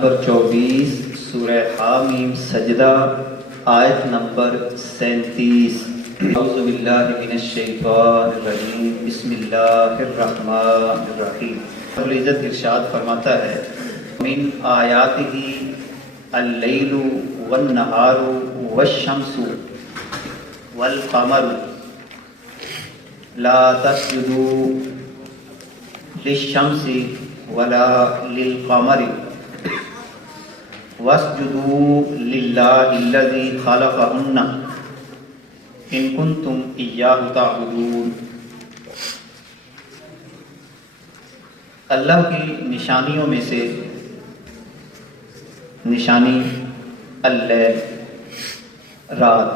Number 24 سورہ حامیم سجدہ آیت نمبر 37۔ اعوذ باللہ من الشیطان الرجیم، بسم اللہ الرحمن الرحیم۔ رب العزت ارشاد فرماتا ہے من آیاتہ اللیل والنہار والشمس والقمر لا تسجدوا للشمس ولا للقمر واسجدوا للہ الذی خلقہن ان کنتم ایاہ تعبدون۔ اللہ کی نشانیوں میں سے نشانی اللیل رات،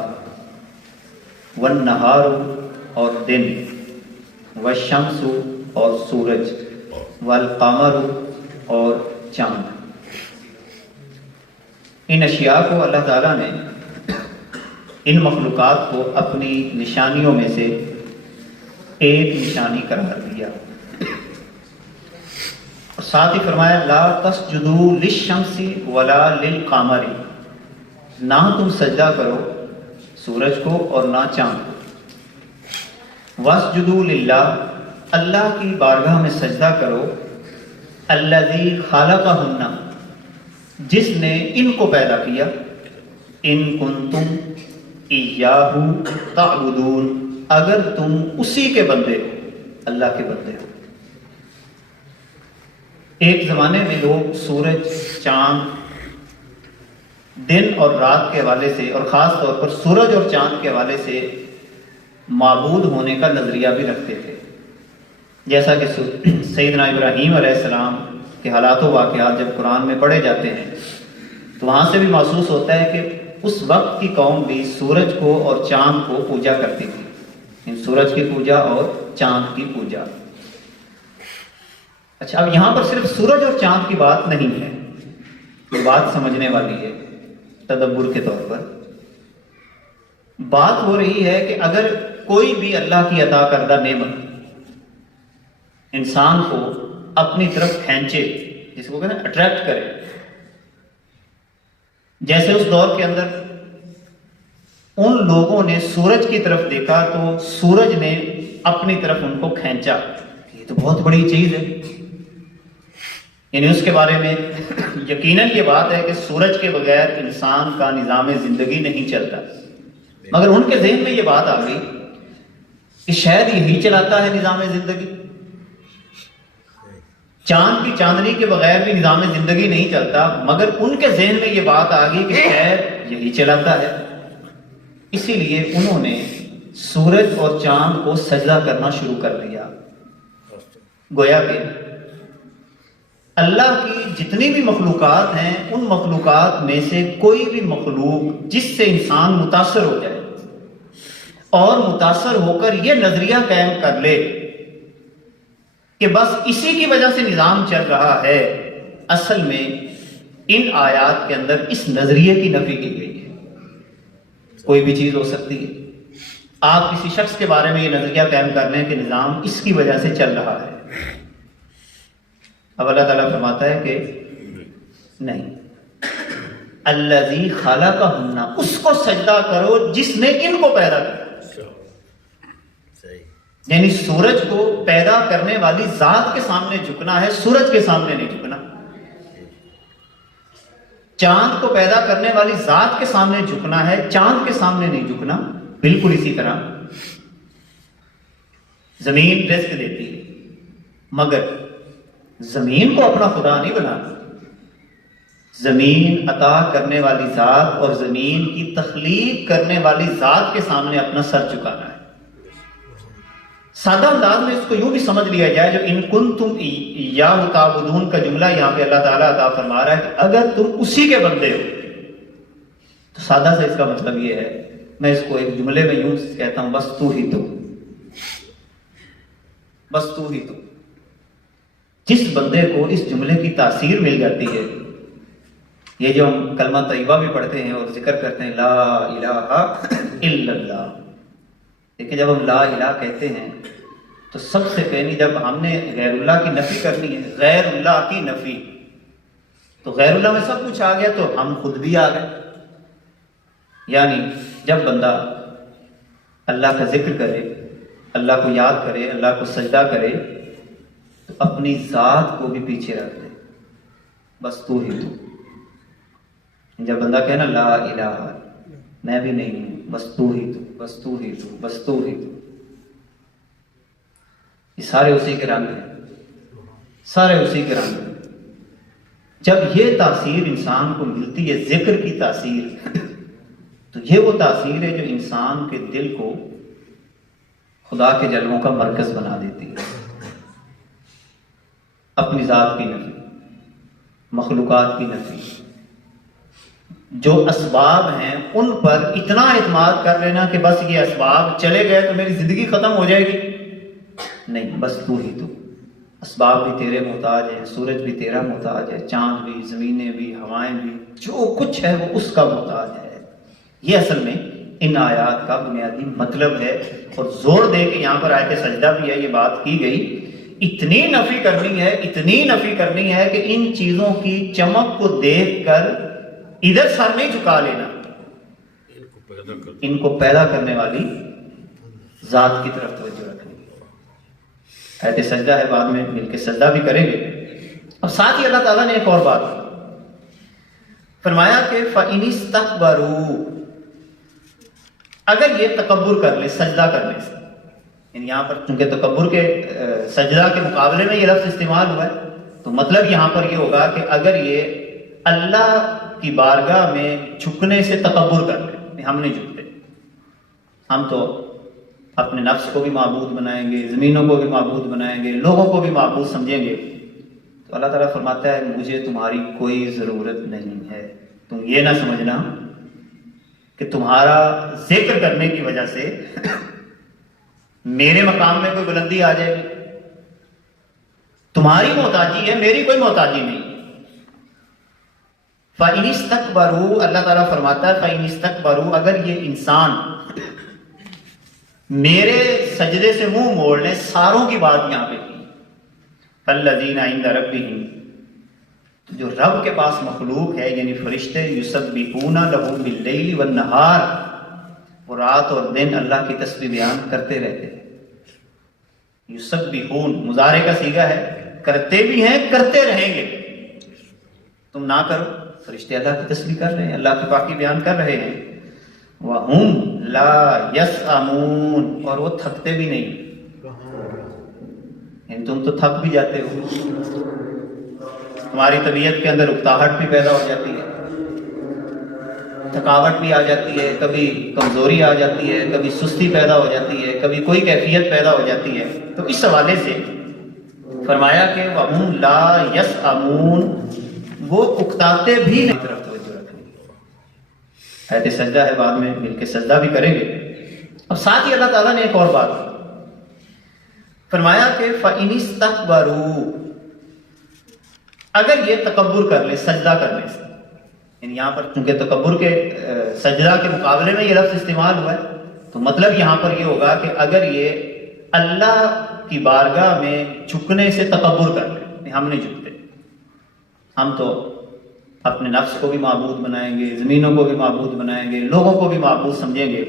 والنہار اور دن، والشمس اور سورج، والقمر اور چاند۔ ان اشیاء کو اللہ تعالیٰ نے، ان مخلوقات کو اپنی نشانیوں میں سے ایک نشانی قرار دیا، اور ساتھ ہی فرمایا لا تسجدوا للشمس ولا للقمر، نہ تم سجدہ کرو سورج کو اور نہ چاند کو۔ واسجدوا للہ، اللہ کی بارگاہ میں سجدہ کرو، الذی خلقہن، جس نے ان کو پیدا کیا، ان کنتم ایاہ تعبدون، اگر تم اسی کے بندے ہو، اللہ کے بندے ہو۔ ایک زمانے میں لوگ سورج، چاند، دن اور رات کے حوالے سے، اور خاص طور پر سورج اور چاند کے حوالے سے معبود ہونے کا نظریہ بھی رکھتے تھے، جیسا کہ سیدنا ابراہیم علیہ السلام کے حالات و واقعات جب قرآن میں پڑھے جاتے ہیں تو وہاں سے بھی محسوس ہوتا ہے کہ اس وقت کی قوم بھی سورج کو اور چاند کو پوجا کرتی تھی، سورج کی پوجا اور چاند کی پوجا۔ اچھا، اب یہاں پر صرف سورج اور چاند کی بات نہیں ہے، یہ بات سمجھنے والی ہے تدبر کے طور پر۔ بات ہو رہی ہے کہ اگر کوئی بھی اللہ کی عطا کردہ نعمت انسان کو اپنی طرف کھینچے، جس کو کہتے ہیں اٹریکٹ کرے، جیسے اس دور کے اندر ان لوگوں نے سورج کی طرف دیکھا تو سورج نے اپنی طرف ان کو کھینچا، یہ تو بہت بڑی چیز ہے۔ یعنی اس کے بارے میں یقیناً یہ بات ہے کہ سورج کے بغیر انسان کا نظام زندگی نہیں چلتا، مگر ان کے ذہن میں یہ بات آ گئی کہ شاید یہی چلاتا ہے نظام زندگی، چاند کی چاندنی کے بغیر بھی نظام زندگی نہیں چلتا، مگر ان کے ذہن میں یہ بات آ گئی کہ شاید یہی چلاتا ہے۔ اسی لیے انہوں نے سورج اور چاند کو سجدہ کرنا شروع کر دیا۔ گویا کہ اللہ کی جتنی بھی مخلوقات ہیں، ان مخلوقات میں سے کوئی بھی مخلوق جس سے انسان متاثر ہو جائے اور متاثر ہو کر یہ نظریہ قائم کر لے کہ بس اسی کی وجہ سے نظام چل رہا ہے، اصل میں ان آیات کے اندر اس نظریے کی نفی کی گئی ہے۔ کوئی بھی چیز ہو سکتی ہے، آپ کسی شخص کے بارے میں یہ نظریہ قائم کر لیں کہ نظام اس کی وجہ سے چل رہا ہے۔ اب اللہ تعالیٰ فرماتا ہے کہ نہیں، الذی خلقہن، اس کو سجدہ کرو جس نے ان کو پیدا کیا۔ یعنی سورج کو پیدا کرنے والی ذات کے سامنے جھکنا ہے، سورج کے سامنے نہیں جھکنا۔ چاند کو پیدا کرنے والی ذات کے سامنے جھکنا ہے، چاند کے سامنے نہیں جھکنا۔ بالکل اسی طرح زمین رزق دیتی ہے، مگر زمین کو اپنا خدا نہیں بنانا۔ زمین عطا کرنے والی ذات اور زمین کی تخلیق کرنے والی ذات کے سامنے اپنا سر جھکانا ہے۔ سادہ انداز میں اس کو یوں بھی سمجھ لیا جائے، جو ان کنتم ایاہ تعبدون کا جملہ یہاں پہ اللہ تعالیٰ عطا فرما رہا ہے کہ اگر تم اسی کے بندے ہو، تو سادہ سے اس کا مطلب یہ ہے، میں اس کو ایک جملے میں یوں کہتا ہوں، بس تو ہی تو، بس تو ہی تو۔ جس بندے کو اس جملے کی تاثیر مل جاتی ہے، یہ جو ہم کلمہ طیبہ بھی پڑھتے ہیں اور ذکر کرتے ہیں لا الہ الا اللہ، دیکھیں جب ہم لا الہ کہتے ہیں تو سب سے پہلی جب ہم نے غیر اللہ کی نفی کرنی ہے، غیر اللہ کی نفی، تو غیر اللہ میں سب کچھ آ گیا تو ہم خود بھی آ گئے. یعنی جب بندہ اللہ کا ذکر کرے، اللہ کو یاد کرے، اللہ کو سجدہ کرے تو اپنی ذات کو بھی پیچھے رکھ دے، بس تو ہی تو. جب بندہ کہے نا لا الہ، میں بھی نہیں ہوں، بس تو ہی تو، بس تو ہی تو، بس تو ہی تو، یہ سارے اسی کے رنگ ہیں، سارے اسی کے رنگ ہیں. جب یہ تاثیر انسان کو ملتی ہے، ذکر کی تاثیر، تو یہ وہ تاثیر ہے جو انسان کے دل کو خدا کے جلووں کا مرکز بنا دیتی ہے. اپنی ذات کی نفی، مخلوقات کی نفی، جو اسباب ہیں ان پر اتنا اعتماد کر لینا کہ بس یہ اسباب چلے گئے تو میری زندگی ختم ہو جائے گی. نہیں، بس تو ہی تو. اسباب بھی تیرے محتاج ہیں، سورج بھی تیرا محتاج ہے، چاند بھی، زمینیں بھی، ہوائیں بھی، جو کچھ ہے وہ اس کا محتاج ہے. یہ اصل میں ان آیات کا بنیادی مطلب ہے. اور زور دے کے یہاں پر آیت سجدہ بھی ہے، یہ بات کی گئی، اتنی نفی کرنی ہے، اتنی نفی کرنی ہے کہ ان چیزوں کی چمک کو دیکھ کر ادھر سر نہیں جھکا لینا، ان کو پیدا کرنے والی ذات کی طرف توجہ رکھنی. آیت سجدہ ہے، بعد میں مل کے سجدہ بھی کریں گے. اب ساتھ ہی اللہ تعالیٰ نے ایک اور بات فرمایا کہ فَإِنِ اسْتَكْبَرُوا، اگر یہ تکبر کر لے سجدہ کرنے سے، یعنی یہاں پر چونکہ تکبر کے سجدہ کے مقابلے میں یہ لفظ استعمال ہوا ہے، تو مطلب یہاں پر یہ ہوگا کہ اگر یہ اللہ کی بارگاہ میں جھکنے سے تکبر کر لے، ہم نہیں جھکتے، ہم تو اپنے نفس کو بھی معبود بنائیں گے، زمینوں کو بھی معبود بنائیں گے، لوگوں کو بھی معبود سمجھیں گے، تو اللہ تعالیٰ فرماتا ہے مجھے تمہاری کوئی ضرورت نہیں ہے. تم یہ نہ سمجھنا کہ تمہارا ذکر کرنے کی وجہ سے میرے مقام میں کوئی بلندی آ جائے گی. تمہاری محتاجی ہے، میری کوئی محتاجی نہیں. فَإِنِ اسْتَكْبَرُوا، اللہ تعالیٰ فرماتا ہے فَإِنِ اسْتَكْبَرُوا، اگر یہ انسان میرے سجدے سے منہ موڑ لیں، ساروں کی بات یہاں پہ کی، فَالَّذِينَ عِندَ رَبِّهِمْ، جو رب کے پاس مخلوق ہے یعنی فرشتے، یسبحون لہ باللیل والنہار، وہ رات اور دن اللہ کی تسبیح بیان کرتے رہتے ہیں. یسبحون مضارع کا صیغہ ہے، کرتے بھی ہیں، کرتے رہیں گے. تم نہ کرو، فرشتے اللہ کی تسبیح کر رہے ہیں، اللہ کی پاکی بیان کر رہے ہیں. وَهُمْ لَا يَسْأَمُونَ، اور وہ تھکتے بھی نہیں. یعنی تم تو تھک بھی جاتے ہو، تمہاری طبیعت کے اندر اکتاہٹ بھی پیدا ہو جاتی ہے، تھکاوٹ بھی آ جاتی ہے، کبھی کمزوری آ جاتی ہے، کبھی سستی پیدا ہو جاتی ہے، کبھی کوئی کیفیت پیدا ہو جاتی ہے. تو اس حوالے سے فرمایا کہ وَهُمْ لَا يَسْأَمُونَ، وہ اکتاتے بھی نہیں. طرف توجہ رکھنی. آیت سجدہ ہے، بعد میں مل کے سجدہ بھی کریں گے. اب ساتھ ہی اللہ تعالیٰ نے ایک اور بات فرمایا کہ فَإِنِ اسْتَكْبَرُوا، اگر یہ تکبر کر لے سجدہ کرنے سے، یعنی یہاں پر چونکہ تکبر کے سجدہ کے مقابلے میں یہ لفظ استعمال ہوا ہے، تو مطلب یہاں پر یہ ہوگا کہ اگر یہ اللہ کی بارگاہ میں جھکنے سے تکبر کر لے، ہم نہیں جھکتے، ہم تو اپنے نفس کو بھی معبود بنائیں گے، زمینوں کو بھی معبود بنائیں گے، لوگوں کو بھی معبود سمجھیں گے.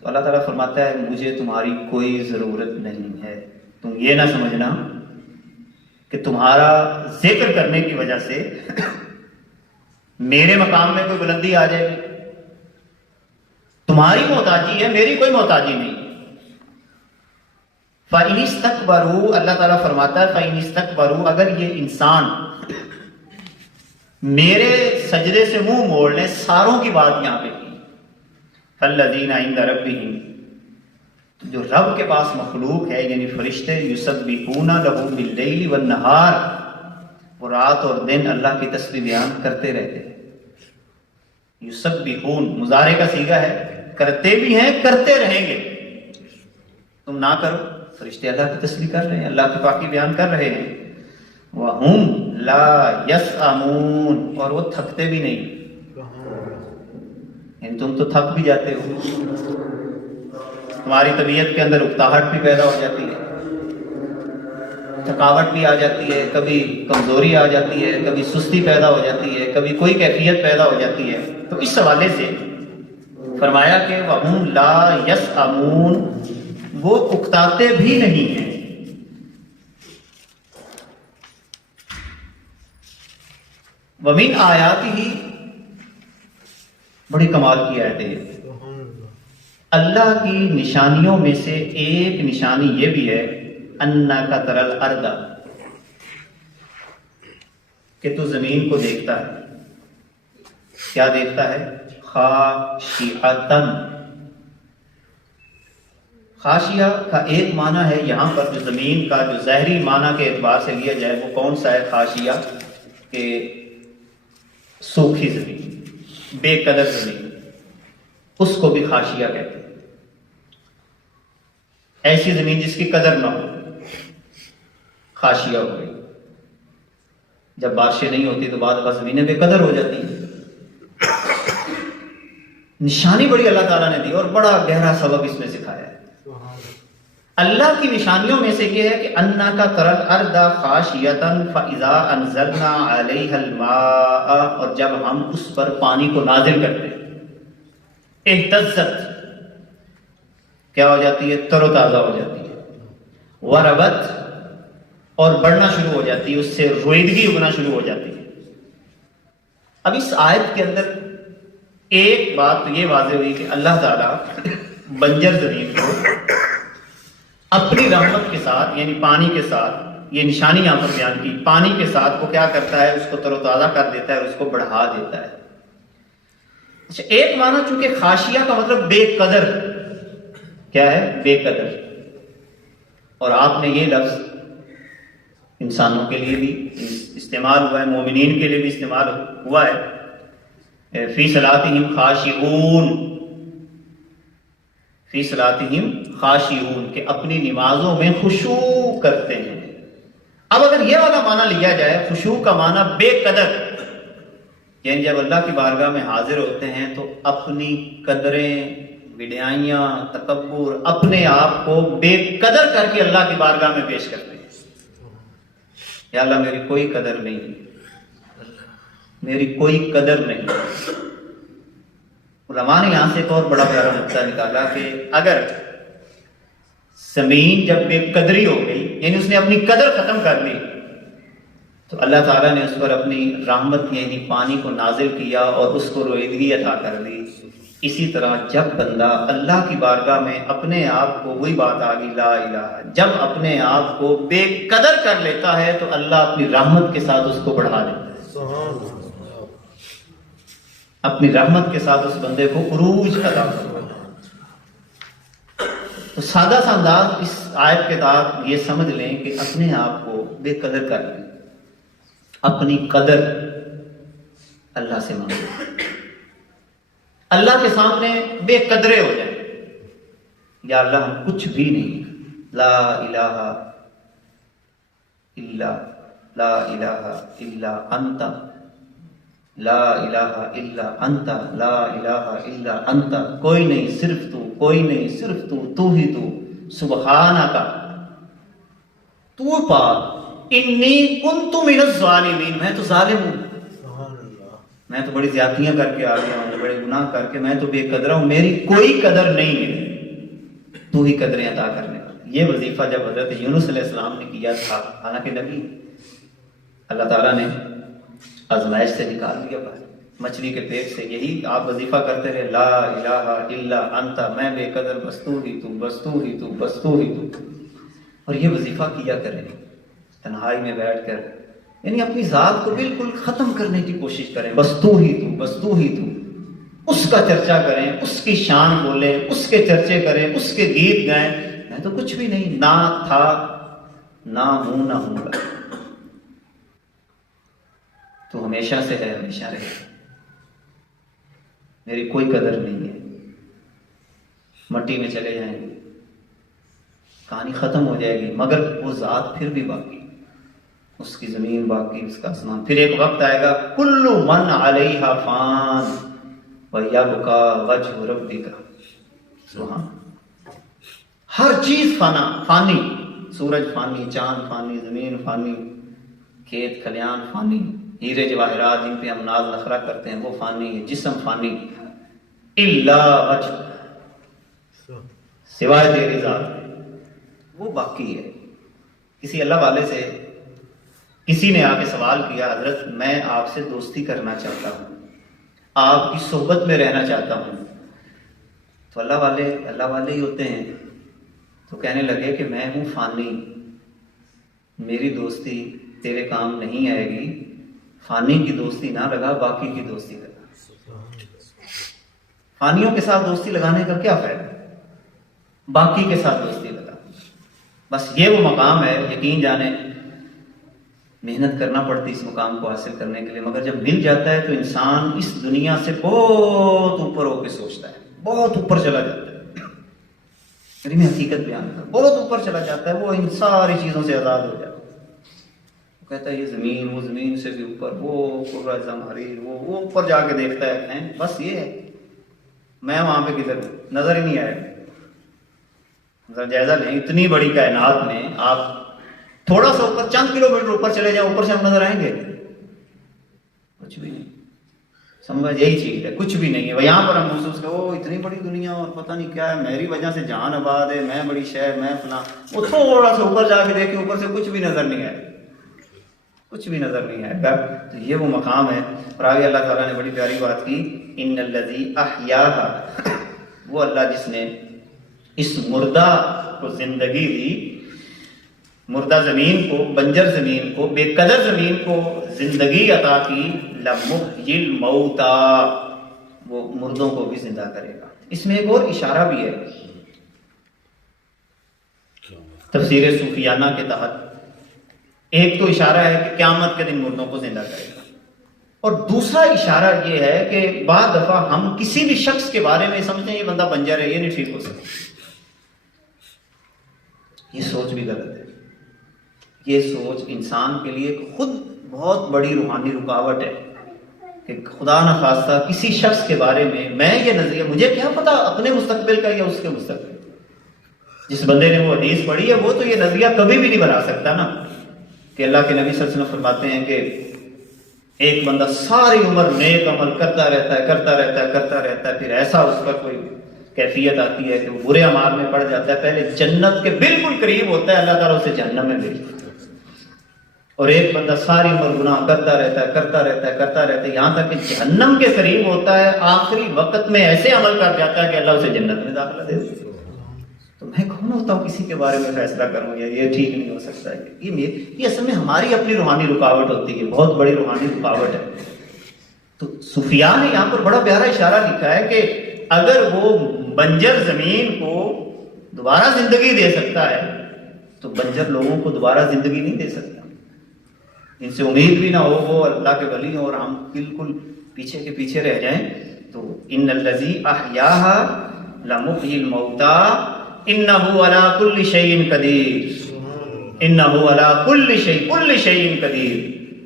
تو اللہ تعالیٰ فرماتا ہے مجھے تمہاری کوئی ضرورت نہیں ہے. تم یہ نہ سمجھنا کہ تمہارا ذکر کرنے کی وجہ سے میرے مقام میں کوئی بلندی آ جائے گی. تمہاری محتاجی ہے، میری کوئی محتاجی نہیں. فَإِنِ اسْتَكْبَرُوا، اللہ تعالیٰ فرماتا ہے فَإِنِ اسْتَكْبَرُوا، اگر یہ انسان میرے سجدے سے منہ موڑ لیں، ساروں کی بات یہاں پہ کی. فَالَّذِينَ عِندَ رَبِّهِمْ، جو رب کے پاس مخلوق ہے یعنی فرشتے، یسبحون لہ باللیل والنہار، وہ رات اور دن اللہ کی تسبیح بیان کرتے رہتے ہیں. یسبحون مضارع کا صیغہ ہے، کرتے بھی ہیں، کرتے رہیں گے. تم نہ کرو، فرشتے اللہ کی تسبیح کر رہے ہیں، اللہ کی پاکی بیان کر رہے ہیں. وَهُمْ لَا يَسْأَمُونَ، اور وہ تھکتے بھی نہیں. یعنی تم تو تھک بھی جاتے ہو، تمہاری طبیعت کے اندر اکتاہٹ بھی پیدا ہو جاتی ہے، تھکاوٹ بھی آ جاتی ہے، کبھی کمزوری آ جاتی ہے، کبھی سستی پیدا ہو جاتی ہے، کبھی کوئی کیفیت پیدا ہو جاتی ہے. تو اس حوالے سے فرمایا کہ وَهُمْ لَا يَسْأَمُونَ، وہ اکتاتے بھی نہیں ہیں. وَمِنْ آیَاتِهِ، بڑی کمال کی آیت ہے. اللہ کی نشانیوں میں سے ایک نشانی یہ بھی ہے اَنَّكَ تَرَى الْأَرْضَ، کہ تو زمین کو دیکھتا ہے. کیا دیکھتا ہے؟ خاشعۃ. خاشیہ کا ایک معنی ہے یہاں پر جو زمین کا جو ظاہری معنی کے اعتبار سے لیا جائے وہ کون سا ہے؟ خاشیہ، کہ سوکھی زمین، بے قدر زمین، اس کو بھی خاشیہ کہتے ہیں. ایسی زمین جس کی قدر نہ ہو، خاشیہ ہو گئی. جب بارشیں نہیں ہوتی تو بعد زمینیں بے قدر ہو جاتی ہیں. نشانی بڑی اللہ تعالیٰ نے دی اور بڑا گہرا سبب اس میں سکھایا ہے. اللہ کی نشانیوں میں سے یہ ہے کہ اَنَّكَ تَرَى الْأَرْضَ خَاشِعَةً فَإِذَا أَنزَلْنَا عَلَيْهَا الْمَاءَ، اور جب ہم اس پر پانی کو نازل کرتے ہیں، اہتزت، کیا ہو جاتی ہے؟ تر و تازہ ہو جاتی ہے. وربت، اور بڑھنا شروع ہو جاتی ہے، اس سے رویدگی اگنا شروع ہو جاتی ہے. اب اس آیت کے اندر ایک بات تو یہ واضح ہوئی کہ اللہ تعالیٰ بنجر زمین کو اپنی رحمت کے ساتھ، یعنی پانی کے ساتھ، یہ نشانی یہاں پر بیان کی، پانی کے ساتھ وہ کیا کرتا ہے؟ اس کو تر و تازہ کر دیتا ہے اور اس کو بڑھا دیتا ہے. اچھا، ایک معنی چونکہ خاشیہ کا مطلب بے قدر، کیا ہے؟ بے قدر. اور آپ نے یہ لفظ انسانوں کے لیے بھی استعمال ہوا ہے، مومنین کے لیے بھی استعمال ہوا ہے. فی صلاتہم خاشعون، فی صلاتہم خاشعون، کہ اپنی نمازوں میں خشوع کرتے ہیں. اب اگر یہ والا معنی لیا جائے، خشوع کا معنی بے قدر، یعنی جب اللہ کی بارگاہ میں حاضر ہوتے ہیں تو اپنی قدریں، وڈیائیاں، تکبر، اپنے آپ کو بے قدر کر کے اللہ کی بارگاہ میں پیش کرتے ہیں. یا اللہ میری کوئی قدر نہیں، میری کوئی قدر نہیں. علماء نے یہاں سے ایک اور بڑا پیارا نقطہ نکالا کہ اگر زمین جب بے قدری ہو گئی، یعنی اس نے اپنی قدر ختم کر لی، تو اللہ تعالیٰ نے اس پر اپنی رحمت یعنی پانی کو نازل کیا اور اس کو رویدگی عطا کر دی. اسی طرح جب بندہ اللہ کی بارگاہ میں اپنے آپ کو، وہی بات آ گئی لا الہ، جب اپنے آپ کو بے قدر کر لیتا ہے تو اللہ اپنی رحمت کے ساتھ اس کو بڑھا دیتا ہے. اپنی رحمت کے ساتھ اس بندے کو عروج عطا کرتا ہے. تو سادہ سا انداز اس آیت کے تحت یہ سمجھ لیں کہ اپنے آپ کو بے قدر کر لیں، اپنی قدر اللہ سے مانگیں، اللہ کے سامنے بے قدرے ہو جائیں. یا اللہ ہم کچھ بھی نہیں، لا الہ الا، لا الہ الا انت، لا الہ الا انت، لا الہ الا انت، کوئی نہیں صرف تو، کوئی نہیں صرف تو، تو ہی تو، سبحانک، تو پاک، انی کنت من الظالمین، میں تو ظالم ہوں، میں تو بڑی زیادتیاں کر کے آ گیا ہوں، بڑے گناہ کر کے، میں تو بے قدر ہوں، میری کوئی قدر نہیں ہے، تو ہی قدریں عطا کرنے کا. یہ وظیفہ جب حضرت یونس علیہ السلام نے کیا تھا، حالانکہ نبی، اللہ تعالیٰ نے آزمائش سے نکال دیا باہر، مچھلی کے پیٹ سے، یہی آپ وظیفہ کرتے رہے، لا الہ الا انت، میں بے قدر، بس تو ہی تو، بس تو ہی تو، بس تو ہی تو. اور یہ وظیفہ کیا کریں تنہائی میں بیٹھ کر، یعنی اپنی ذات کو بالکل ختم کرنے کی کوشش کریں، بس تو ہی تو، بس تو ہی تو. اس کا چرچا کریں، اس کی شان بولیں، اس کے چرچے کریں، اس کے گیت گائیں. میں تو کچھ بھی نہیں، نہ تھا، نہ ہوں، نہ ہوں گا. تو ہمیشہ سے ہے، ہمیشہ رہے، میری کوئی قدر نہیں ہے. مٹی میں چلے جائیں گے، کہانی ختم ہو جائے گی، مگر وہ ذات پھر بھی باقی، اس کی زمین باقی، اس کا آسمان. پھر ایک وقت آئے گا، کل من علیہا فان ویبقی وجہ ربک، سبحان، ہر چیز فانی، سورج فانی، چاند فانی، زمین فانی، کھیت کھلیان فانی، ہیرے جواہرات جن پہ ہم ناز نخرہ کرتے ہیں وہ فانی ہے، جسم فانی، الا وجہ، سوائے تیری ذات وہ باقی ہے۔ کسی اللہ والے سے کسی نے آ کے سوال کیا، حضرت میں آپ سے دوستی کرنا چاہتا ہوں، آپ کی صحبت میں رہنا چاہتا ہوں، تو اللہ والے ہی ہوتے ہیں، تو کہنے لگے کہ میں ہوں فانی، میری دوستی تیرے کام نہیں آئے گی، فانی کی دوستی نہ لگا، باقی کی دوستی لگا۔ فانیوں کے ساتھ دوستی لگانے کا کیا فائدہ، باقی کے ساتھ دوستی لگا۔ بس یہ وہ مقام ہے، یقین جانے محنت کرنا پڑتی اس مقام کو حاصل کرنے کے لیے، مگر جب مل جاتا ہے تو انسان اس دنیا سے بہت اوپر ہو کے سوچتا ہے، بہت اوپر چلا جاتا ہے۔ میں حقیقت بیان کر، بہت اوپر چلا جاتا ہے، وہ ان ساری چیزوں سے آزاد ہو جاتا ہے۔ وہ کہتا ہے یہ زمین، وہ زمین سے بھی اوپر، وہ قرہ زمہریر، وہ اوپر جا کے دیکھتا ہے، بس یہ ہے، میں وہاں پہ کدھر ہوں، نظر ہی نہیں آئے گا۔ ذرا جائزہ لیں، اتنی بڑی کائنات میں آپ تھوڑا سا اوپر، چند کلومیٹر اوپر چلے جائیں، اوپر سے ہم نظر آئیں گے؟ کچھ بھی نہیں۔ سمجھ یہی چیز ہے، کچھ بھی نہیں ہے۔ یہاں پر ہم محسوس کرو اتنی بڑی دنیا اور پتہ نہیں کیا ہے، میری وجہ سے جہان آباد ہے، میں بڑی شہر، میں فلاں، وہ تھوڑا سا اوپر جا کے دیکھیں، اوپر سے کچھ بھی نظر نہیں آئے، کچھ بھی نظر نہیں آئے گا۔ تو یہ وہ مقام ہے۔ اور آگے اللہ تعالیٰ نے بڑی پیاری بات کی، ان الذی احیاھا، وہ اللہ جس نے اس مردہ کو زندگی دی، مردہ زمین کو، بنجر زمین کو، بے قدر زمین کو زندگی عطا کی، لمحیی الموتیٰ، وہ مردوں کو بھی زندہ کرے گا۔ اس میں ایک اور اشارہ بھی ہے تفسیر صوفیانہ کے تحت۔ ایک تو اشارہ ہے کہ قیامت کے دن مردوں کو زندہ کرے گا، اور دوسرا اشارہ یہ ہے کہ بعض دفعہ ہم کسی بھی شخص کے بارے میں سمجھتے ہیں یہ بندہ بنجر ہے، یہ نہیں ٹھیک ہو سکتا، یہ سوچ بھی غلط ہے۔ یہ سوچ انسان کے لیے خود بہت بڑی روحانی رکاوٹ ہے کہ خدا نخواستہ کسی شخص کے بارے میں یہ نظریہ، مجھے کیا پتا اپنے مستقبل کا یا اس کے مستقبل۔ جس بندے نے وہ حدیث پڑھی ہے وہ تو یہ نظریہ کبھی بھی نہیں بنا سکتا نا، کہ اللہ کے نبی صلی اللہ علیہ وسلم فرماتے ہیں کہ ایک بندہ ساری عمر نیک عمل کرتا رہتا ہے، پھر ایسا اس پر کوئی کیفیت آتی ہے کہ وہ برے اعمال میں پڑ جاتا ہے، پہلے جنت کے بالکل قریب ہوتا ہے، اللہ تعالیٰ اسے جہنم میں بھیج دیتا ہے۔ اور ایک بندہ ساری عمر گناہ کرتا رہتا ہے یہاں تک کہ جہنم کے قریب ہوتا ہے، آخری وقت میں ایسے عمل کر جاتا ہے کہ اللہ اسے جنت میں داخلہ دے دیتا ہے۔ تو میں کون ہوتا ہوں کسی کے بارے میں فیصلہ کروں یا یہ ٹھیک نہیں ہو سکتا ہے؟ یہ اصل میں ہماری اپنی روحانی رکاوٹ ہوتی ہے، بہت بڑی روحانی رکاوٹ ہے۔ تو صوفیاء نے یہاں پر بڑا پیارا اشارہ لکھا ہے کہ اگر وہ بنجر زمین کو دوبارہ زندگی دے سکتا ہے تو بنجر لوگوں کو دوبارہ زندگی نہیں دے سکتا۔ ان سے امید بھی نہ ہو وہ اللہ کے ولی ہوں اور ہم بالکل پیچھے کے پیچھے رہ جائیں۔ تو ان الذی احیاھا لمحیی الموتیٰ انہ علی کل شیء قدیر، انہ علی کل شیء قدیر،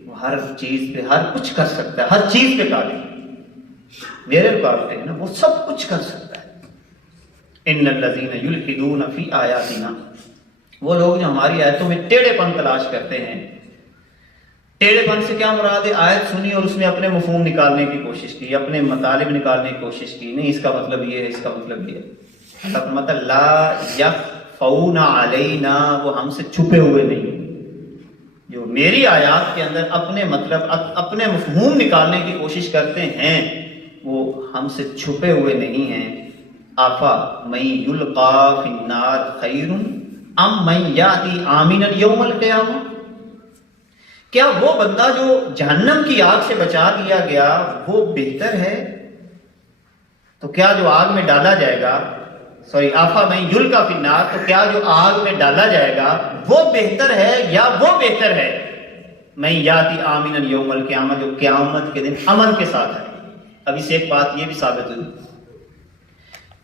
وہ ہر چیز پہ ہر کچھ کر سکتا ہے، ہر چیز پہ قادر، میرے رکاوٹیں ہیں نا، وہ سب کچھ کر سکتا ہے۔ ان الذین یلحدون فی آیاتنا، وہ لوگ جو ہماری آیتوں میں ٹیڑھے پن تلاش کرتے ہیں۔ ٹیڑھے پن سے کیا مراد ہے؟ آیت سنی اور اس میں اپنے مفہوم نکالنے کی کوشش کی، اپنے مطالب نکالنے کی کوشش کی، نہیں اس کا مطلب یہ ہے، اس کا مطلب یہ ہے۔ اللہ فرماتا ہے لا یخفون علینا، وہ ہم سے چھپے ہوئے نہیں، جو میری آیات کے اندر اپنے مطلب اپنے مفہوم نکالنے کی کوشش کرتے ہیں وہ ہم سے چھپے ہوئے نہیں ہیں۔ آفا من یلقا فی النار خیر ام من یاتی آمنا یوم القیامہ، کیا وہ بندہ جو جہنم کی آگ سے بچا لیا گیا وہ بہتر ہے؟ تو کیا جو آگ میں ڈالا جائے گا، آفا من یلقا فی النار، تو کیا جو آگ میں ڈالا جائے گا وہ بہتر ہے یا وہ بہتر ہے من یاتی آمنا یوم القیامہ، جو قیامت کے دن امن کے ساتھ ہے۔ اب اس سے ایک بات یہ بھی ثابت ہوئی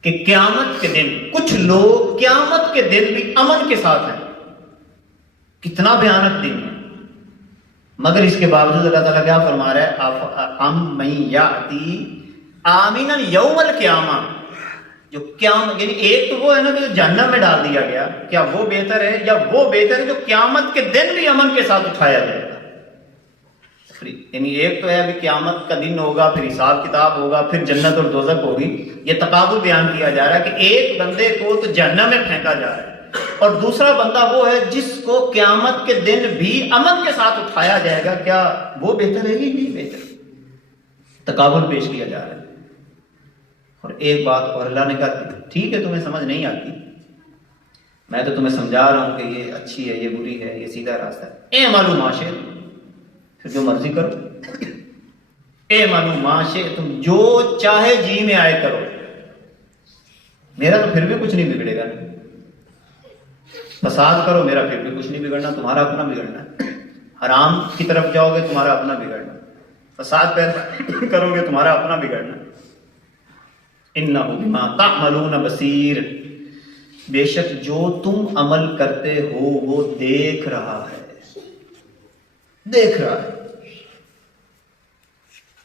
کہ قیامت کے دن کچھ لوگ قیامت کے دن بھی امن کے ساتھ ہیں، کتنا بھیانک دن ہے، مگر اس کے باوجود اللہ تعالیٰ کیا فرما رہا ہے؟ ام من یاتی آمنا یوم القیامہ، جو قیامت، یعنی ایک تو وہ ہے نا جو جہنم میں ڈال دیا گیا، کیا وہ بہتر ہے یا وہ بہتر ہے جو قیامت کے دن بھی امن کے ساتھ اٹھایا جائے گا؟ یعنی ایک تو ہے ابھی قیامت کا دن ہوگا، پھر حساب کتاب ہوگا، پھر جنت اور دوزخ ہوگی، یہ تقابل بیان کیا جا رہا ہے کہ ایک بندے کو تو جہنم میں پھینکا جا رہا ہے اور دوسرا بندہ وہ ہے جس کو قیامت کے دن بھی امن کے ساتھ اٹھایا جائے گا، کیا وہ بہتر ہے ہی نہیں بہتر؟ تقابل پیش کیا جا رہا ہے۔ اور ایک بات اور اللہ نے کہا ٹھیک ہے تمہیں سمجھ نہیں آتی، میں تو تمہیں سمجھا رہا ہوں کہ یہ اچھی ہے، یہ بری ہے، یہ سیدھا راستہ ہے، اے معلوم معاشر، پھر جو مرضی کرو، اے معلوم معاشر، تم جو چاہے جی میں آئے کرو، میرا تو پھر بھی کچھ نہیں بگڑے گا، فساد کرو میرا پھر بھی کچھ نہیں بگڑنا، تمہارا اپنا بگڑنا ہے، حرام کی طرف جاؤ گے تمہارا اپنا بگڑنا، فساد پیدا کرو گے تمہارا اپنا بگڑنا۔ اِنَّهُ بِمَا تَعْمَلُونَ بَصِيرٌ، بے شک جو تم عمل کرتے ہو وہ دیکھ رہا ہے، دیکھ رہا ہے،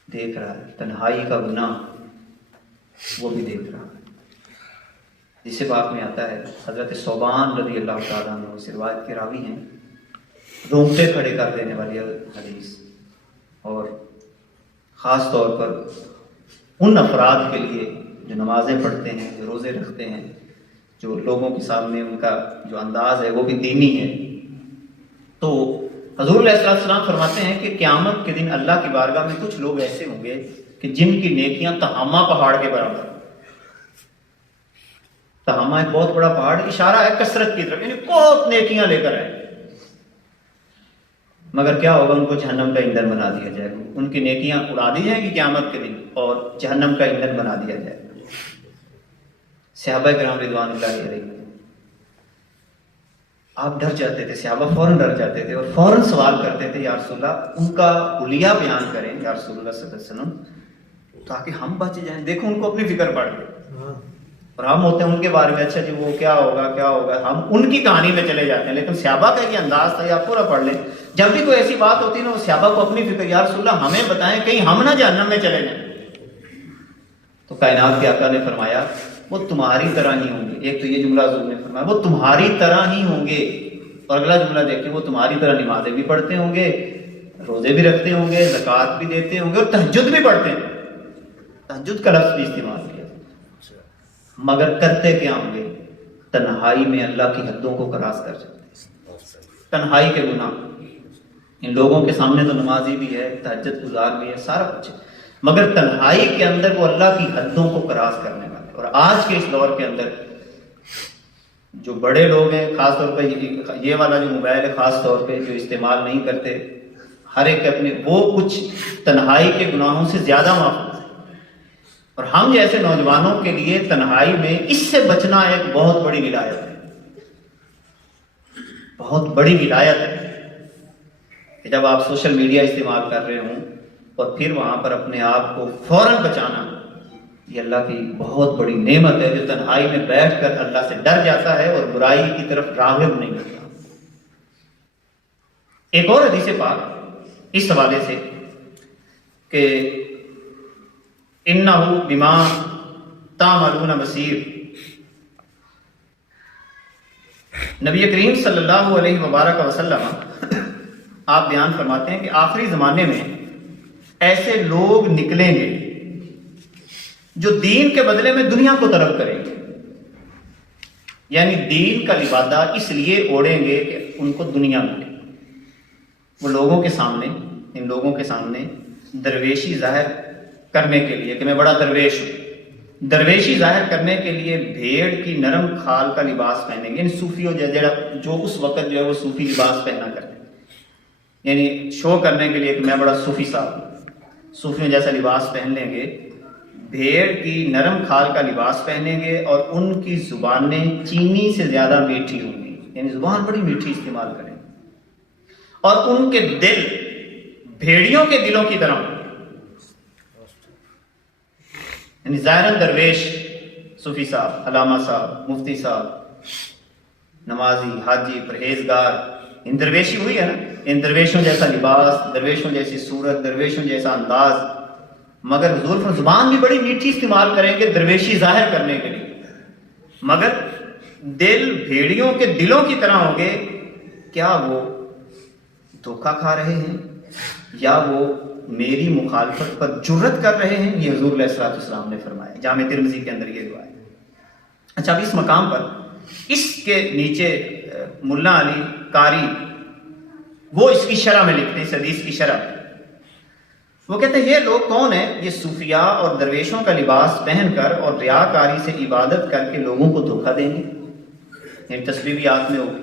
دیکھ رہا ہے، تنہائی کا گناہ وہ بھی دیکھ رہا ہے۔ جسے بات میں آتا ہے حضرت ثوبان رضی اللہ تعالیٰ عنہ اس روایت کے راوی ہیں، رونگٹے کھڑے کر دینے والی حدیث، اور خاص طور پر ان افراد کے لیے جو نمازیں پڑھتے ہیں، جو روزے رکھتے ہیں، جو لوگوں کے سامنے ان کا جو انداز ہے وہ بھی دینی ہے۔ تو حضور علیہ السلام فرماتے ہیں کہ قیامت کے دن اللہ کی بارگاہ میں کچھ لوگ ایسے ہوں گے کہ جن کی نیکیاں تہامہ پہاڑ کے برابر۔ تہامہ ایک بہت بڑا پہاڑ، اشارہ ہے کثرت کی طرف، یعنی بہت نیکیاں لے کر آئے، مگر کیا ہوگا، ان کو جہنم کا ایندھن بنا دیا جائے گا، ان کی نیکیاں اڑا دی جائیں گی قیامت کے دن اور جہنم کا ایندھن بنا دیا جائے گا۔ صحابہ کرام رضوان اللہ علیہ آپ ڈر جاتے تھے، صحابہ فوراً ڈر جاتے تھے اور فوراً سوال کرتے تھے، یا رسول اللہ ان کا حلیہ بیان کریں یا رسول اللہ صلی اللہ علیہ وسلم تاکہ ہم بچ جائیں۔ دیکھو ان کو اپنی فکر پڑ گئی، اور ہم ہوتے ہیں ان کے بارے میں اچھا جی وہ کیا ہوگا کیا ہوگا، ہم ان کی کہانی میں چلے جاتے ہیں۔ لیکن صحابہ کا یہ انداز تھا، یا پورا پڑھ لیں، جب بھی کوئی ایسی بات ہوتی ہے نا وہ صحابہ کو اپنی فکر، یا رسول اللہ ہمیں بتائیں کہیں ہم نہ جہنم میں چلے جائیں۔ تو کائنات کے آقا نے فرمایا وہ تمہاری طرح ہی ہوں گے۔ ایک تو یہ جملہ حضور نے فرمایا وہ تمہاری طرح ہی ہوں گے، اور اگلا جملہ دیکھیں وہ تمہاری طرح نمازیں بھی پڑھتے ہوں گے، روزے بھی رکھتے ہوں گے، زکوٰۃ بھی دیتے ہوں گے، اور تہجد بھی پڑھتے ہیں۔ تہجد کا لفظ بھی استعمال کیا، مگر کرتے کیا ہوں گے؟ تنہائی میں اللہ کی حدوں کو کراس کر جاتے، تنہائی کے گناہ۔ ان لوگوں کے سامنے تو نمازی بھی ہے، تہجد گزار بھی ہے، سارا کچھ ہے، مگر تنہائی کے اندر وہ اللہ کی حدوں کو کراس کرنے والے۔ اور آج کے اس دور کے اندر جو بڑے لوگ ہیں، خاص طور پہ یہ والا جو موبائل ہے خاص طور پہ جو استعمال نہیں کرتے، ہر ایک اپنے وہ کچھ تنہائی کے گناہوں سے زیادہ محفوظ ہے، اور ہم جیسے نوجوانوں کے لیے تنہائی میں اس سے بچنا ایک بہت بڑی ولایت ہے، بہت بڑی ولایت ہے کہ جب آپ سوشل میڈیا استعمال کر رہے ہوں اور پھر وہاں پر اپنے آپ کو فوراً بچانا، یہ اللہ کی بہت بڑی نعمت ہے، جو تنہائی میں بیٹھ کر اللہ سے ڈر جاتا ہے اور برائی کی طرف راغب نہیں ہوتا۔ ایک اور حدیث پاک اس حوالے سے کہ اِنَّهُ بِمَا تَعْمَلُونَ بَصِيرٌ، نبی کریم صلی اللہ علیہ وبارک وسلم آپ بیان فرماتے ہیں کہ آخری زمانے میں ایسے لوگ نکلیں گے جو دین کے بدلے میں دنیا کو طلب کریں گے، یعنی دین کا لبادہ اس لیے اوڑھیں گے کہ ان کو دنیا ملے۔ وہ لوگوں کے سامنے، ان لوگوں کے سامنے درویشی ظاہر کرنے کے لیے کہ میں بڑا درویش ہوں، درویشی ظاہر کرنے کے لیے بھیڑ کی نرم کھال کا لباس پہنیں گے، یعنی صوفیوں جو اس وقت جو ہے وہ صوفی لباس پہنا کرتے ہیں، یعنی شو کرنے کے لیے کہ میں بڑا صوفی صاحب ہوں، صوفیوں جیسا لباس پہن لیں گے، بھیڑ کی نرم کھال کا لباس پہنیں گے، اور ان کی زبانیں چینی سے زیادہ میٹھی ہوں گی، یعنی زبان بڑی میٹھی استعمال کریں، اور ان کے دل بھیڑیوں کے دلوں کی طرح، یعنی ظاہراً درویش، صوفی صاحب، علامہ صاحب، مفتی صاحب، نمازی، حاجی، پرہیزگار، ان درویشی ہوئی ہے نا، ان درویشوں جیسا لباس، درویشوں جیسی صورت، درویشوں جیسا انداز، مگر حضور پر زبان بھی بڑی میٹھی استعمال کریں گے درویشی ظاہر کرنے کے لیے، مگر دل بھیڑیوں کے دلوں کی طرح ہوں گے. کیا وہ دھوکہ کھا رہے ہیں یا وہ میری مخالفت پر جرت کر رہے ہیں؟ یہ حضور علیہ الصلوۃ والسلام نے فرمایا. جامع ترمذی کے اندر یہ روایت. اچھا، اب اس مقام پر اس کے نیچے ملا علی قاری وہ اس کی شرح میں لکھتے ہیں، اس حدیث کی شرح. وہ کہتے ہیں یہ لوگ کون ہیں؟ یہ صوفیاء اور درویشوں کا لباس پہن کر اور ریاکاری سے عبادت کر کے لوگوں کو دھوکہ دیں گے. یعنی تسبیح ہاتھ میں ہوگی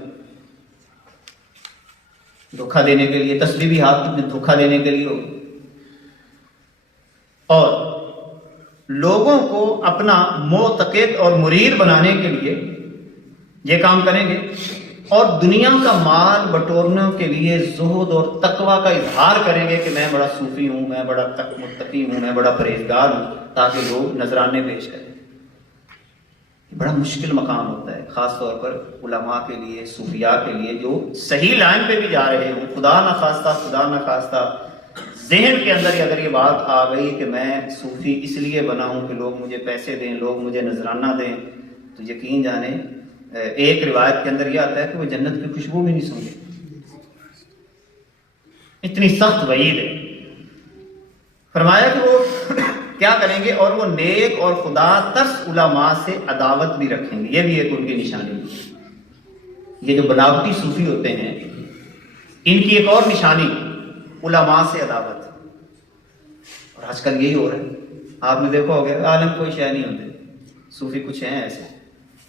دھوکہ دینے کے لیے، تسبیح ہاتھ میں دھوکہ دینے کے لیے ہوگی، اور لوگوں کو اپنا معتقد اور مرید بنانے کے لیے یہ کام کریں گے، اور دنیا کا مال بٹورنے کے لیے زہد اور تقوی کا اظہار کریں گے کہ میں بڑا صوفی ہوں، میں بڑا متقی ہوں، میں بڑا پرہیزگار ہوں، تاکہ لوگ نذرانے پیش کریں. بڑا مشکل مقام ہوتا ہے، خاص طور پر علماء کے لیے، صوفیاء کے لیے جو صحیح لائن پہ بھی جا رہے ہوں. خدا نہ خواستہ ذہن کے اندر اگر یہ بات آ گئی کہ میں صوفی اس لیے بنا ہوں کہ لوگ مجھے پیسے دیں، لوگ مجھے نذرانہ دیں، تو یقین جانیں ایک روایت کے اندر یہ آتا ہے کہ وہ جنت کی خوشبو بھی نہیں سونگے. اتنی سخت وعید ہے. فرمایا کہ وہ کیا کریں گے، اور وہ نیک اور خدا ترس علماء سے عداوت بھی رکھیں گے. یہ بھی ایک ان کی نشانی ہے. یہ جو بناوٹی صوفی ہوتے ہیں ان کی ایک اور نشانی علماء سے عداوت. اور آج کل یہی ہو رہا ہے. آپ نے دیکھا ہوگا عالم کوئی شے نہیں ہوتے، صوفی کچھ ہیں ایسے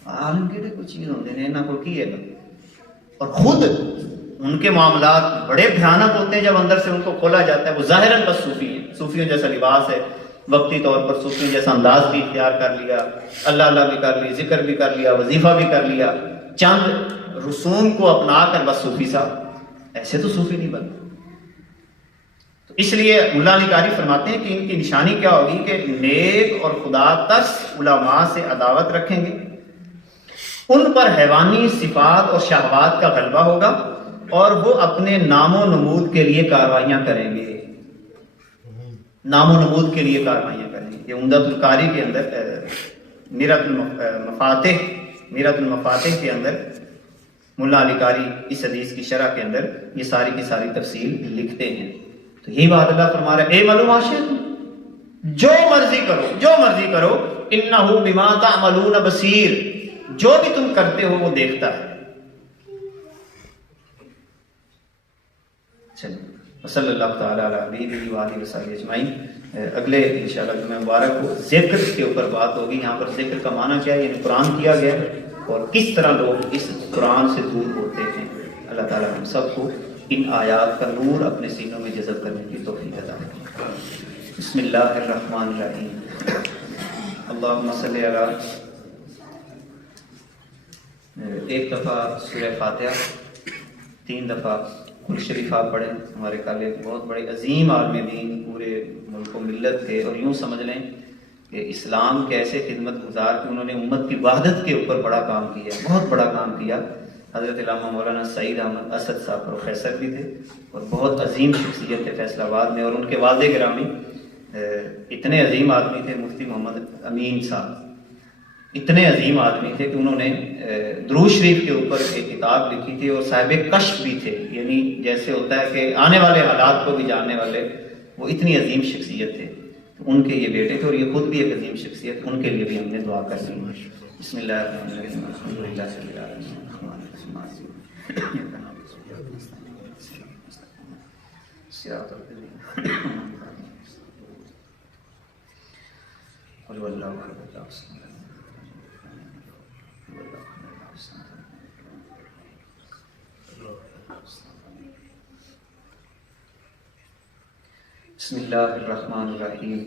عالم کے کوئی چیز ہوتے ہیں نہ کوئی کی ہے، اور خود ان کے معاملات بڑے بھیانک ہوتے ہیں جب اندر سے ان کو کھولا جاتا ہے. وہ ظاہراً بس صوفی ہیں، صوفیوں جیسا لباس ہے، وقتی طور پر صوفیوں جیسا انداز بھی اختیار کر لیا، اللہ بھی کر لی، ذکر بھی کر لیا، وظیفہ بھی کر لیا، چند رسوم کو اپنا کر بس صوفی صاحب. ایسے تو صوفی نہیں بنتے. تو اس لیے ملا علی قاری فرماتے ہیں کہ ان کی نشانی کیا ہوگی کہ نیک اور خدا ترس علماء سے عداوت رکھیں گے، ان پر حیوانی صفات اور شہوات کا غلبہ ہوگا، اور وہ اپنے نام و نمود کے لیے کاروائیاں کریں گے. نام و نمود کے لیے کاروائیاں کریں گے. یہ عمدۃ القاری کے اندر میرۃ المفاتح کے اندر ملا علی قاری اس حدیث کی شرح کے اندر یہ ساری کی ساری تفصیل لکھتے ہیں. تو یہی بات اللہ فرما رہا ہے، اے معلوم عاشق، جو مرضی کرو انہ بما تعملون بصیر، جو بھی تم کرتے ہو وہ دیکھتا ہے. چلیے، صلی اللہ تعالی علی حبیبہ وآلہ وصحبہ اجمعین. اگلے انشاءاللہ جمعہ مبارک کو ذکر کے اوپر بات ہوگی. یہاں پر ذکر کا معنی کیا ہے، یعنی قرآن کیا گیا اور کس طرح لوگ اس قرآن سے دور ہوتے ہیں. اللہ تعالی ہم سب کو ان آیات کا نور اپنے سینوں میں جذب کرنے کی توفیق عطا فرمائے. بسم اللہ الرحمن الرحیم. اللہم صلی علی. ایک دفعہ سورہ فاتحہ 3 دفعہ کل شریف آپ پڑھیں. ہمارے کالے بہت بڑے عظیم عالم دین پورے ملک و ملت کے، اور یوں سمجھ لیں کہ اسلام کے ایسے خدمت گزار کہ انہوں نے امت کی وحدت کے اوپر بڑا کام کیا، بہت بڑا کام کیا. حضرت علامہ مولانا سعید احمد اسد صاحب پروفیسر بھی تھے اور بہت عظیم شخصیت تھے فیصل آباد میں. اور ان کے والد گرامی اتنے عظیم آدمی تھے، مفتی محمد امین صاحب اتنے عظیم آدمی تھے کہ انہوں نے درود شریف کے اوپر ایک کتاب لکھی تھی، اور صاحب کشف بھی تھے. یعنی جیسے ہوتا ہے کہ آنے والے حالات کو بھی جاننے والے، وہ اتنی عظیم شخصیت تھے. ان کے یہ بیٹے تھے اور یہ خود بھی ایک عظیم شخصیت. ان کے لیے بھی ہم نے دعا کر لی. بسم اللہ الرحمن الرحیم. الحمدللہ رب العالمین الرحمن الرحیم صراط الذین قل هو اللہ احد اللہ الصمد. بسم اللہ الرحمن الرحیم.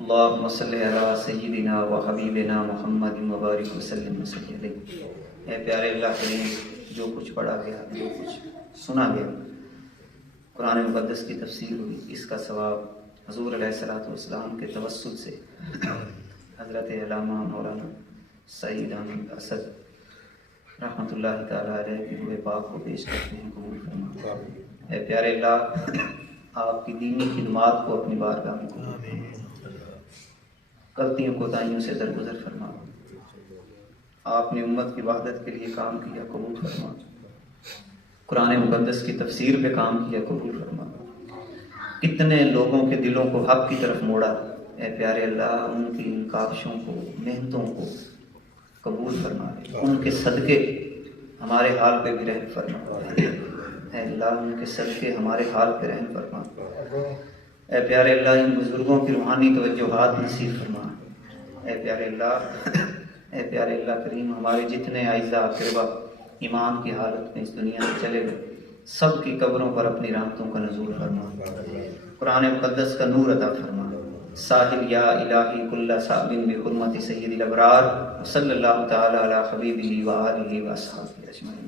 اللہم صلی علی سیدنا و حبیبنا محمد مبارک وسلم وسلم علیہ. اے پیارے اللہ کریم، جو کچھ پڑھا گیا، جو کچھ سنا گیا، قرآن مقدس کی تفسیر ہوئی، اس کا ثواب حضور علیہ الصلوۃ والسلام کے توسط سے حضرت علامہ مولانا سعید احمد اسد رحمۃ اللہ تعالی علیہ کی روح پاک کو پیش کرتے ہیں. قبول فرما. اے پیارے اللہ، آپ کی دینی خدمات کو اپنی بارگاہ میں قبول فرما. غلطیوں کوتاہیوں سے درگزر فرما. آپ نے امت کی وحدت کے لیے کام کیا، قبول فرما۔ قرآن مقدس کی تفسیر پہ کام کیا، قبول فرما۔ کتنے لوگوں کے دلوں کو حق کی طرف موڑا، اے پیارے اللہ ان کی ان کاوشوں کو، محنتوں کو قبول فرما دے۔ ان کے صدقے ہمارے حال پہ بھی رحم فرما، اے اللہ ان کے صدقے ہمارے حال پہ رحم فرما۔ اے پیارے اللہ ان بزرگوں کی روحانی توجہات نصیب فرما۔ اے پیارے اللہ، اے پیارے اللہ کریم، ہمارے جتنے اعزاء اقربا ایمان کی حالت میں اس دنیا میں چلے گئے، سب کی قبروں پر اپنی رحمتوں کا نزول فرما، قرآن مقدس کا نور عطا فرما۔ ساحل یا الہی کل صابن بحرمت سید الابرار صلی اللہ تعالی علی حبیبہ و آلہ و اصحابہ اجمعین۔